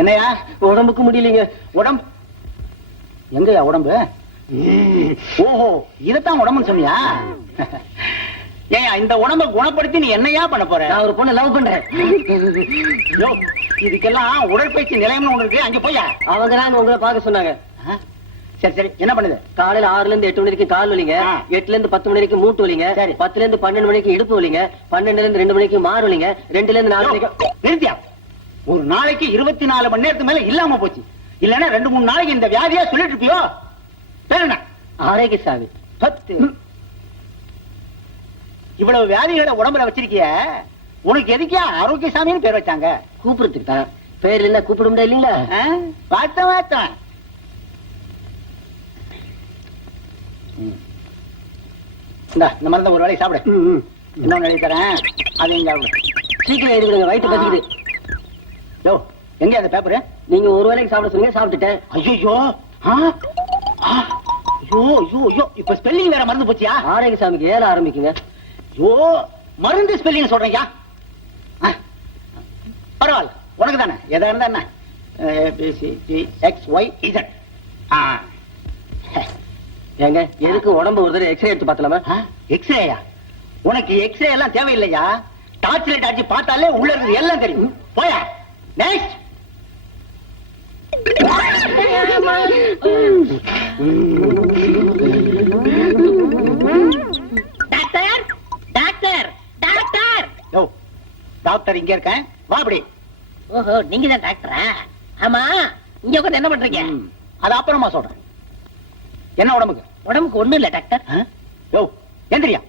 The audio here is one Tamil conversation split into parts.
என்னையா உடம்புக்கு முடியலீங்க. உடம்பு எங்கயா உடம்பு? ஓஹோ, இதத்தான் உடம்புன்னு சொன்னியா? ஏன் இந்த உடம்ப குணப்படுத்தி நீ என்னையா பண்ண போற? நான் ஒரு பொண்ணை லவ் பண்றேன். இதுக்கெல்லாம் உடற்பயிற்சி நிலையம்னு ஒண்ணு இருக்கு, அங்க போயா. அவங்க தான் உங்களை பார்க்க சொன்னாங்க. சரி சரி, என்ன பண்ணுது? காலையில 6 to 8 மணி வரைக்கும் கால் வலிங்க, 8 to 10 மணி வரைக்கும் மூட்டு வலிங்க, 10 to 12 மணிக்கு இடுப்பு வலிங்க, 12 to 2 மணிக்கு மாறு வலிங்க, 2 to 4 மணிக்கு. நிறுத்தியா? ஒரு நாளைக்கு 24 மணி நேரத்துக்கு மேல இல்லாம போச்சு. இல்லன்னா 2-3 நாளைக்கு இந்த வியாதியா சொல்லிட்டு இருப்பியோ. பேர் என்ன? ஆரோக்கியசாமி. 10. இவ்வளவு வியாதிகளை உடம்புல வச்சிருக்கிய, உனக்கு எதுக்கியா ஆரோக்கியசாமின்னு பேர் வச்சாங்க? கூப்பிடுறதுக்கு தான். பேர் இல்ல கூப்பிட முடியாது இல்லீங்களா? பார்த்தேன். இந்த மருந்த ஒரு வேலைக்கு சாப்பிடு. இன்னொன்னு எழுதி தரேன், அதையும் சாப்பிடு. சீக்கிரம் எழுதி கொடுங்க, வயிற்று பசிக்குது. யோ, எங்க அந்த பேப்பரு? நீங்க ஒரு வேலைக்கு சாப்பிட சொன்னீங்க, சாப்பிட்டுட்டேன். ஐயோ, இப்ப ஸ்பெல்லிங் வேற மறந்து போச்சியா? ஆரோக்கியசாமிக்கு ஏற ஆரம்பிக்குங்க. ஐயோ, மருந்து ஸ்பெல்லிங் சொல்றீங்க. பரவாயில்ல, உனக்கு தானே. எதா இருந்தா என்ன? ABCDXYZ. ஏங்க, எதுக்கு உடம்பு ஒரு தடவை எக்ஸ்ரே எடுத்து பார்த்தலாமா? எக்ஸ்ரேயா? உனக்கு எக்ஸ்ரே எல்லாம் தேவையில்லையா? டார்ச் லைட் அடிச்சு பார்த்தாலே உள்ள இருக்குது எல்லாம் தெரியும். போயா. Next. Doctor doctor doctor. Yo, doctor இங்க இருக்கேன், வா அப்படி. ஓஹோ, நீங்க தான் டாக்டரா? ஆமா, இங்க உட்கார்ந்து என்ன பண்றீங்க? அது அப்புறமா சொல்றேன். என்ன உடம்புக்கு? உடம்புக்கு ஒண்ணும் இல்ல டாக்டர். யோ, எந்திரியா.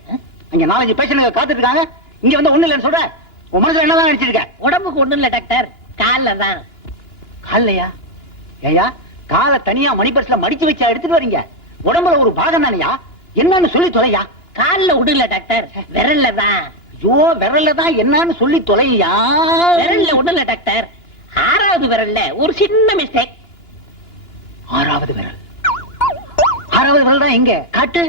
அங்க 4-5 பேஷண்ட் காத்துட்டு இருக்காங்க, இங்க வந்து ஒண்ணு இல்லன்னு சொல்ற. உன் மனசுல என்னதான் நினைச்சிருக்க? உடம்புக்கு ஒண்ணும் இல்ல டாக்டர், கால்ல தான். கால்லையா? ஏயா, காலை தனியா மணிபர்ஸ்ல மடிச்சு வச்சா எடுத்துட்டு வரீங்க? உடம்புல ஒரு பாகம் தானையா, என்னன்னு சொல்லி தொலையா. கால்ல விடல டாக்டர், விரல்ல தான். ஐயோ, விரல்ல தான் என்னன்னு சொல்லி தொலையா. விரல்ல விடல டாக்டர், 6வது விரல்ல ஒரு சின்ன மிஸ்டேக். 6வது விரல்? 6வது விரல் தான் எங்க? காட்டு.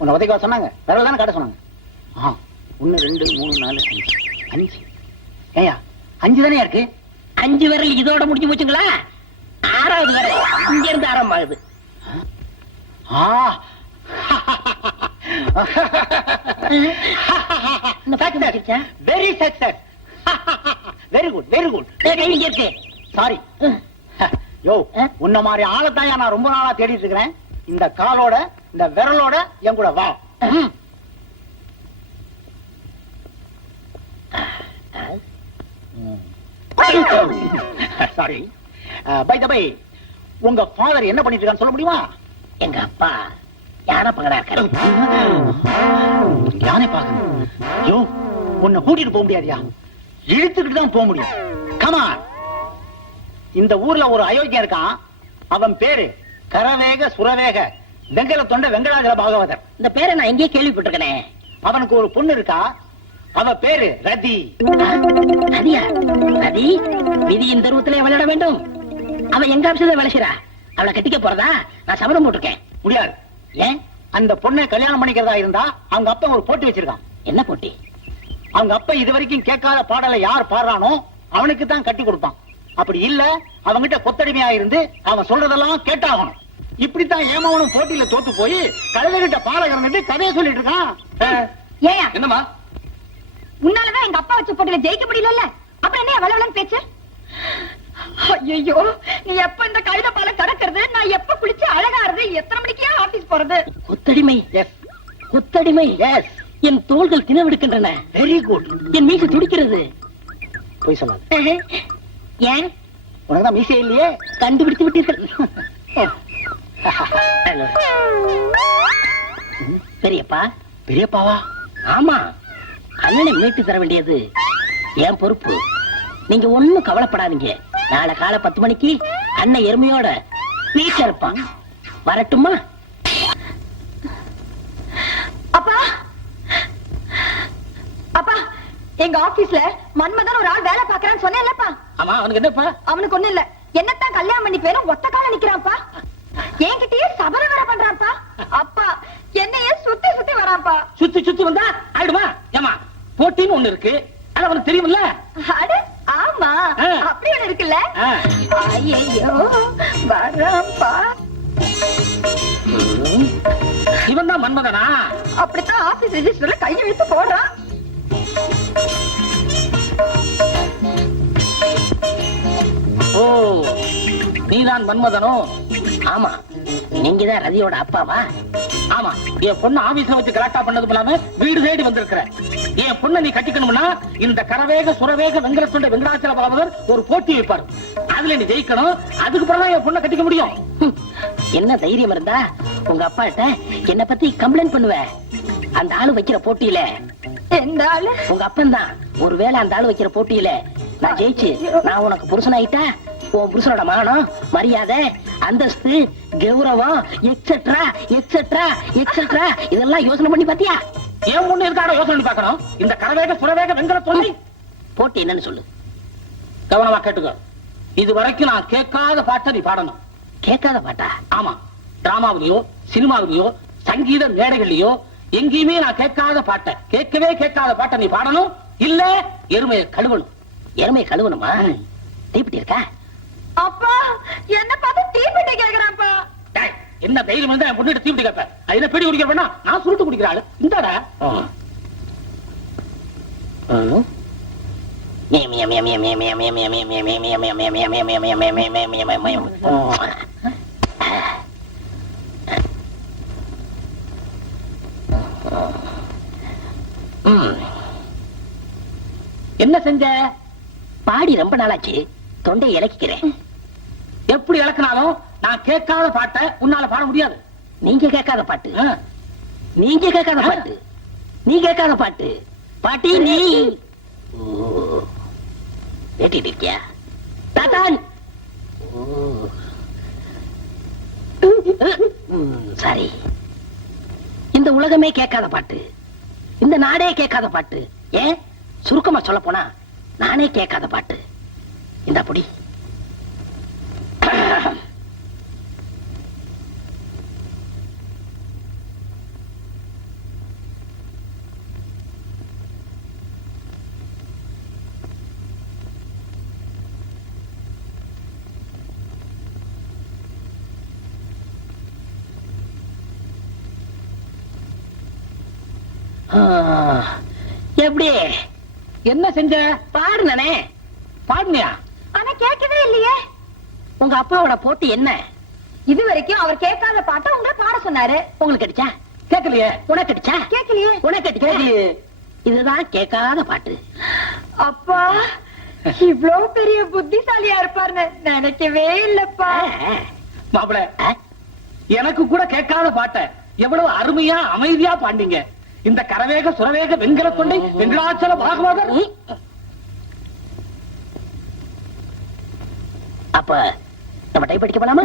உன்னை உதைக்க சொன்னாங்க, விரல் தானே காட்ட சொன்னாங்க. 1 2 3 4 5. ஏயா, 5 தானே இருக்கு? 5 விரல் இதோட முடிஞ்சு போச்சுங்களா? 6வது விரல் இங்க இருந்து ஆரம்பமாகுது. Very success. Very good, very good. இங்க இருக்கு. சாரி. யோ, உன்ன மாதிரி ஆளத்தாயா நான் ரொம்ப நாளா தேடிட்டு இருக்கிறேன். இந்த காலோட இந்த விரலோட என் கூட வா. சாரி. பை த பை, உங்க ஃபாதர் என்ன பண்ணிட்டு இருக்கான்னு சொல்ல முடியுமா? எங்க அப்பா யானை பங்கடா இருக்காரு. யானை பாக்கணும்? யோ, உன்னை கூட்டிட்டு போக முடியாதியா, இழுத்துக்கிட்டு தான் போக முடியும். கமா. இந்த ஊர்ல ஒரு அயோக்கியம் இருக்கான், அவன் பேரு கரவேக சுரவேக வெங்கல தொண்ட வெங்கடாஜல பாகவதர். இந்த பேரை நான் எங்கேயே கேள்விப்பட்டிருக்கேனே. அவனுக்கு ஒரு பொண்ணு இருக்கா, அவ பேரு ரதி. ரதியா? ரதி விதியின் தருவத்திலே விளையாட வேண்டும். அவ எங்க அம்சத்தை விளைச்சிரா, அவளை கட்டிக்க போறதா நான் சபதம் போட்டிருக்கேன். முடியாது. ஏன்? அந்த பொண்ணை கல்யாணம் பண்ணிக்கிறதா இருந்தா அவங்க அப்பா ஒரு போட்டி வச்சிருக்கான். என்ன போட்டி? அவங்க அப்பா இது வரைக்கும் கேட்காத பாடலை யார் பாடுறானோ அவனுக்கு தான் கட்டி கொடுப்பான். அப்படி இல்ல, அவங்கிட்ட கொத்தடிமையா இருந்து அவன் சொல்றதெல்லாம் கேட்டாகணும். இப்படித்தான் ஏமாவனும் போட்டியில தோத்து போய் கழுதைகிட்ட பாலகரன் கதையை சொல்லிட்டு இருக்கான். ஏயா என்னமா? உன்னாலதான் எங்க அப்பா வச்ச போட்டியில ஜெயிக்க முடியல, அப்புறம் என்ன வளவளன்னு பேச்சு? ஐயோ, நீ எப்ப இந்த கழுத பாலம் கடக்கிறது, நான் எப்ப குளிச்சு அழகாறது, எத்தனை மணிக்கே ஆபீஸ் போறது? கொத்தடிமை. எஸ், கொத்தடிமை. எஸ். என் தோள்கள் தினவெடுக்கின்றன. Very good. என் மீசை துடிக்கிறது. போய் சொல்லாது. ஏன்? உனக்குதான் மீசை இல்லையே. கண்டுபிடித்து விட்டீர்கள். பெரியப்பா. பெரியப்பாவா? ஆமா, அண்ணனை மீட்டு தர வேண்டியது என் பொறுப்பு. நீங்க ஒண்ணும் கவலைப்படாதீங்க. நாளை காலை 10 மணிக்கு அண்ணன் எருமையோட வீட்டுல இருப்பான். வரட்டுமா? அப்பா, அப்பா, எங்க ஆபீஸ்ல மன்மதன் ஒரு ஆள் வேலை பாக்குறான்னு சொன்னேன்லப்பா. ஆமா, அவனுக்கு என்னப்பா? அவனுக்கு ஒண்ணு இல்ல, என்னத்தான் கல்யாணம் பண்ணி பேரும் ஒத்த கால நிக்கிறான்ப்பா. என்கிட்டயே சபதம் வேற பண்றான்ப்பா. அப்பா, என்னையே சுத்தி சுத்தி வரான்ப்பா. சுத்தி சுத்தி வந்தா ஆயிடுமா? ஏமா, போட்டின்னு ஒண்ணு இருக்கு, அது அவனுக்கு தெரியும்ல. அட ஆமா, அப்படி ஒண்ணு இருக்குல்ல. ஐயோ வராம்பா. இவன் தான் மன்மதனா? அப்படித்தான் ஆபீஸ் ரெஜிஸ்டர்ல கையெழுத்து போடுறான். ஓ, நீதான் மன்மதனோ? ஆமா, நீங்க தான் ரதியோட அப்பாவா? ஆமா. என் பொண்ணு ஆபீஸ்ல வச்சு கலாட்டா பண்ணது இல்லாம வீடு தேடி வந்திருக்கிற. என் பொண்ணை நீ கட்டிக்கணும்னா இந்த கரவேக சுரவேக வெங்கடத்துண்ட வெங்கடாச்சல பாகவதர் ஒரு போட்டி வைப்பாரு. அதுல நீ ஜெயிக்கணும். அதுக்கு பிறகு என் பொண்ணை கட்டிக்க முடியும். என்ன தைரியம் இருந்தா உங்க அப்பாட்ட என்ன பத்தி கம்ப்ளைண்ட் பண்ணுவ? அந்த ஆளு வைக்கிற போட்டியில எந்த ஆளு? உங்க அப்பன் தான். ஒருவேளை அந்த ஆளு வைக்கிற போட்டியில நான் ஜெயிச்சு நான் உனக்கு புருஷனாயிட்டா உன் புருஷனோட மானம், மரியாதை, அந்தஸ்து, கௌரவம் எக்ஸெட்ரா எக்ஸெட்ரா எக்ஸெட்ரா இதெல்லாம் யோசனை பண்ணி பாத்தியா? என் பொண்ணு இருக்காட யோசனை பண்ணி பார்க்கணும். இந்த கரவேக சுரவேக வெங்கடத்துண்டை போட்டி என்னன்னு சொல்லு. கவனமா கேட்டுக்கோ. இது வரைக்கும் நான் கேட்காத பாட்டை நீ பாடணும். கேட்காத பாட்டா? ஆமா. டிராமாவிலயோ சினிமாவிலயோ சங்கீத மேடைகள்லயோ எங்கேயுமே நான் கேட்காத பாட்டை, கேட்கவே கேட்காத பாட்டை நீ பாடணும். இல்ல எருமையை கழுவணும். எருமையை கழுவணுமா? தீப்பிட்டி இருக்கா? அப்பா என்ன பார்த்து தீப்பிட்டி கேக்குறான்ப்பா. என்ன தைரியம் இருந்தா என் பொண்ணு தீப்பிட்டி கேட்ப? அதுல பீடி குடிக்கிற வேணா, நான் சுருட்டு குடிக்கிறாள். இந்தாடா. என்ன செஞ்ச? பாடி ரொம்ப நாளாச்சு, தொண்டை இலக்கிறேன். எப்படி இலக்கினாலும் நான் கேட்காத பாட்டை உன்னால பாட முடியாது. நீங்க கேட்காத பாட்டு, நீங்க கேட்காத பாட்டு, நீ கேட்காத பாட்டு, பாட்டி நீ கேட்டிட்டு இருக்கியா? தாத்தான் சரி, இந்த உலகமே கேட்காத பாட்டு, இந்த நாடே கேட்காத பாட்டு, ஏன் சுருக்கமா சொல்ல போனா நானே கேட்காத பாட்டு. இந்த புடி. எப்படி என்ன செஞ்ச? பாடுனே. பாடுனியா? ஆனா கேட்கவே இல்லையே. உங்க அப்பாவோட போட்டி என்ன? இது வரைக்கும் அவர் கேட்காத பாட்டை உங்களை பாட சொன்னாரு. உங்களுக்கு அடிச்சா? கேட்கலையே. உனக்கு அடிச்சா? கேட்கலையே. உனக்கு அடிக்கலையே. இதுதான் கேட்காத பாட்டு. அப்பா இவ்வளவு பெரிய புத்திசாலியா இருப்பார்னு நினைக்கவே இல்லப்பா. மாப்பிள, எனக்கு கூட கேட்காத பாட்டை எவ்வளவு அருமையா அமைதியா பாண்டிங்க. இந்த கரவேக சுரவேக வெங்கல தொண்டை வெங்கடாச்சல பாகவதர். அப்ப நம்ம டைப் அடிக்க போலாமா?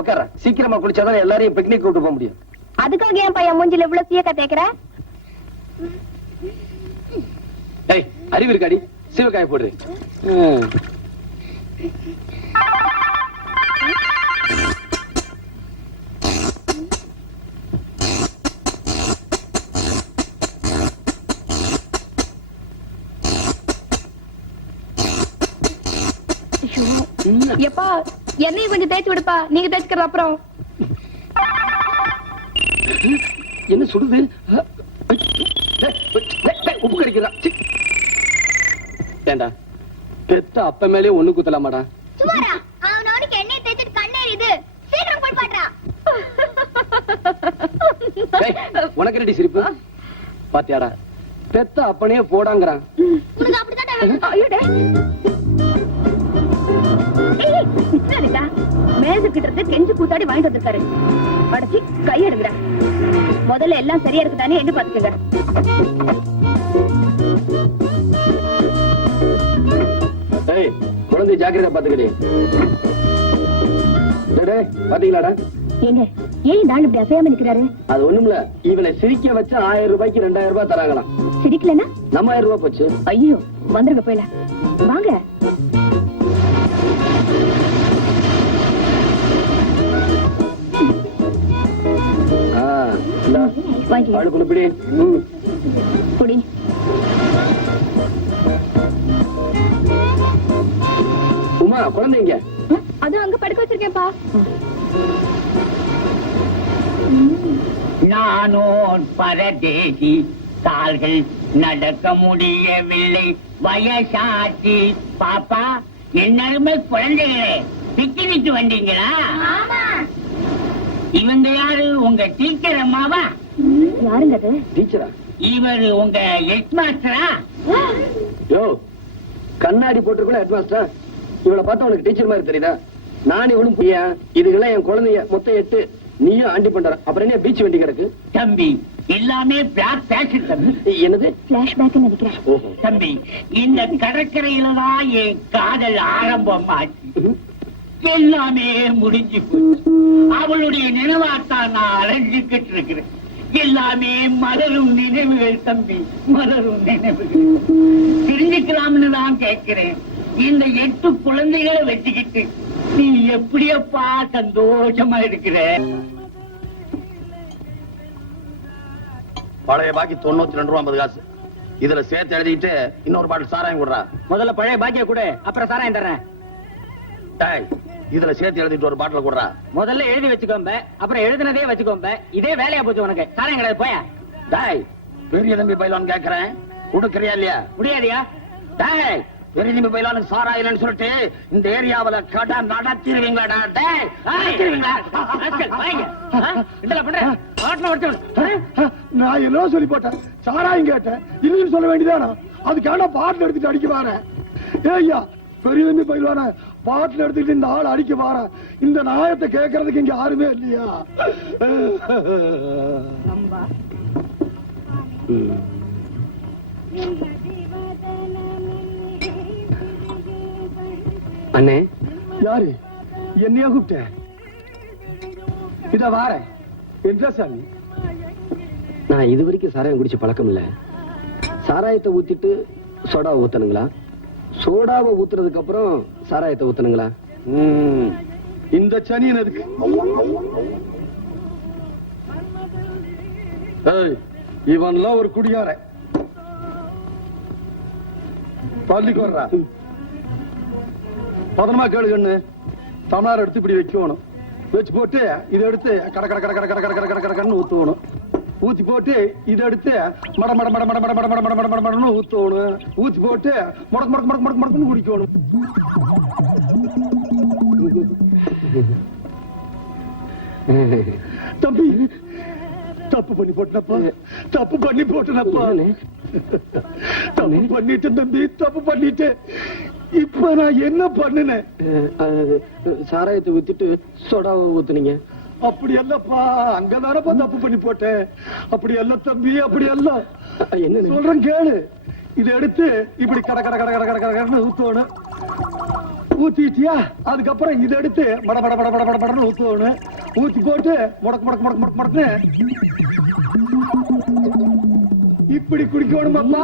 உட்கார, சீக்கிரமா குளிச்சாதான் எல்லாரையும் பிக்னிக் கூட்டு போக முடியும். அதுக்காக என் பையன் மூஞ்சில இவ்வளவு சீக்க தேய்க்கிற? அறிவு இருக்காடி, சீவக்காய போடுறேன். எப்பா என்னையும் கொஞ்சம் தேய்ச்சி விடுப்பா, நீங்க தேய்ச்சிக்கிற அப்புறம். என்ன சுடுது? உப்பு கடிக்கிறா. ஏண்டா பெத்த அப்ப மேலே ஒண்ணு குத்தலாமாடா? சுமாரா அவனோட எண்ணெய் தேய்ச்சிட்டு கண்ணேர் இது சீக்கிரம் போய் பாடுறா. உனக்கு ரெடி சிரிப்பு பாத்தியாடா? பெத்த அப்பனே போடாங்கறான். உனக்கு அப்படிதான் ஐயோடே. மேஜ கிட்ட இருந்து கெஞ்சு கூத்தாடி வாங்கிட்டு வந்திருக்காரு. அடச்சி கை எடுங்கடா. முதல்ல எல்லாம் சரியா இருக்குதானே என்று பாத்துக்கங்க. குழந்தை ஜாக்கிரதை பாத்துக்கிட்டே. பாத்தீங்களாடா? ஏங்க ஏன் இந்த ஆள் இப்படி அசையாம நிக்கிறாரு? அது ஒண்ணுமில்ல, இவனை சிரிக்க வச்சா 1000 ரூபாய்க்கு 2000 ரூபாய் தராங்களாம். சிரிக்கலன்னா நம்ம 1000 ரூபாய் போச்சு. ஐயோ வந்துருங்க போயில வாங்க. ஆளுக்குள்ள குடி. உமா குழந்தைங்க அது அங்க படுக்க வச்சிருக்கேன்ப்பா. நானோர் பரதேசி, கால்கள் நடக்க முடியவில்லை, வயசாச்சு. பாப்பா, என்னருமே குழந்தைகளே, பிக்னிக் வந்தீங்களா? இவங்க யாரு? உங்க டீச்சர் அம்மாவா? யாருங்க அது? டீச்சரா? இவர் உங்க ஹெட் மாஸ்டரா? யோ, கண்ணாடி போட்டுருக்கூட ஹெட் மாஸ்டர். இவளை பார்த்தா உனக்கு டீச்சர் மாதிரி தெரியுதா? நான் இவளும் புரியா? இதுக்கெல்லாம் என் குழந்தைய மொத்தம் 8. நீயும் ஆண்டி பண்ற. அப்புறம் என்ன பீச் வண்டி கிடக்கு? தம்பி, எல்லாமே பிளாக் பேஷன் தம்பி. என்னது? பிளாஷ்பேக் நினைக்கிறேன். ஓஹோ. தம்பி, இந்த கடற்கரையில தான் என் காதல் ஆரம்பமாச்சு. எல்லாமே முடிஞ்சு போச்சு. அவளுடைய நினைவாத்தான் நான் அலைஞ்சுக்கிட்டு இருக்கிறேன். எல்லாமே மலரும் நினைவுகள் தம்பி, மலரும் நினைவுகள். தெரிஞ்சுக்கலாம்னு தான் கேட்கிறேன். இந்த 8 குழந்தைகளை வச்சுக்கிட்டு நீ எப்படியப்பா சந்தோஷமா இருக்கிற? பழைய பாக்கி 92 ரூபா 50 காசு. இதுல சேர்த்து எழுதிட்டு இன்னொரு பாட்டில் சாராயம் கொடுறா. முதல்ல பழைய பாக்கிய கூட, அப்புறம் சாராயம் தர்றேன். டேய், இதுல சேர்த்து எழுதிட்டு ஒரு பாட்டில் கொடுறா. முதல்ல எழுதி வச்சுக்கோம்ப, அப்புறம் எழுதுனதே வச்சுக்கோம்ப. இதே வேலையா போச்சு உனக்கு. சாராயம் கிடையாது, போயா. டேய், பெரிய தம்பி பைலான்னு கேக்குறேன், கொடுக்கறியா இல்லையா? முடியாதியா? டேய், பெரிய தம்பி பைலான்னு சாராயிலன்னு சொல்லிட்டு இந்த ஏரியாவுல கடை நடத்திடுவீங்களாடா? டேய், நடத்திடுவீங்களா? ஆட்கள், வாங்க. என்ன பண்ற? பாட்டில வச்சு நான் என்ன சொல்லி போட்டேன்? சாராயம் கேட்டேன், இல்லைன்னு சொல்ல வேண்டியதானா? அதுக்கான பாட்டில் எடுத்துட்டு அடிக்க வாரேன். ஏய்யா, பெரிய தம்பி பயில்வான பாட்டில் எடுத்துட்டு இந்த ஆள் அடிக்க வாரேன். இந்த நாயத்தை கேட்கறதுக்கு இங்க யாருமே இல்லையா? அண்ணே, யாரு? என்னையா கூப்பிட்ட? இத வாரேன். என்ன சாமி? நான் இது வரைக்கும் சாராயம் குடிச்ச பழக்கம் இல்ல. சாராயத்தை ஊத்திட்டு சோடா ஊத்தணுங்களா? சோடாவை ஊத்துறதுக்கு அப்புறம் சாராயத்தை ஊத்தணுங்களா? இந்த சனியன் எதுக்கு? ஏய், இவன்லாம் ஒரு குடிகாரன். பள்ளிக்கு வர்றா. பதனமா கேளு கண்ணு. தமிழர் எடுத்து இப்படி வைக்கணும். வச்சு போட்டு இதை எடுத்து கட கட கட கட கட கட கட கட கடன்னு ஊத்துவணும். ஊத்தி போட்டு இதை எடுத்து மட மட மட மட மட மட மட மட மட மட மடன்னு ஊத்துவணும். ஊத்தி போட்டு முடக்கு முடக்கு முடக்கு முடக்கு முடக்குன்னு குடிக்கணும். தம்பி, தப்பு பண்ணி போட்டப்பா, தப்பு பண்ணி போட்டனப்பா, தப்பு பண்ணிட்டேன் தம்பி, தப்பு பண்ணிட்டேன். இப்ப நான் என்ன பண்ணினேன்? சாராயத்தை ஊத்திட்டு சோடாவை ஊத்துனீங்க. அப்படி அல்லப்பா, அங்கதானப்பா தப்பு பண்ணி போட்டேன். அப்படி அல்ல தம்பி, அப்படி அல்ல. என்ன சொல்றேன் கேளு. இதை எடுத்து இப்படி கட கட கட கட கட கடன்னு ஊத்தணும். ஊத்திட்டியா? அதுக்கப்புறம் இதை எடுத்து மட மட மட மட மட மடன்னு ஊத்தணும். ஊத்தி போட்டு முடக்கு முடக்கு முடக்கு முடக்கு முடக்குன்னு இப்படி குடிக்கணும் அம்மா.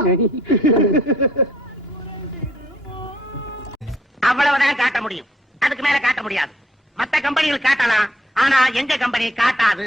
அவ்வளவுதான் காட்ட முடியும், அதுக்கு மேல காட்ட முடியாது. மத்த கம்பெனிகள் காட்டலாம், ஆனா எங்க கம்பெனி காட்டாது.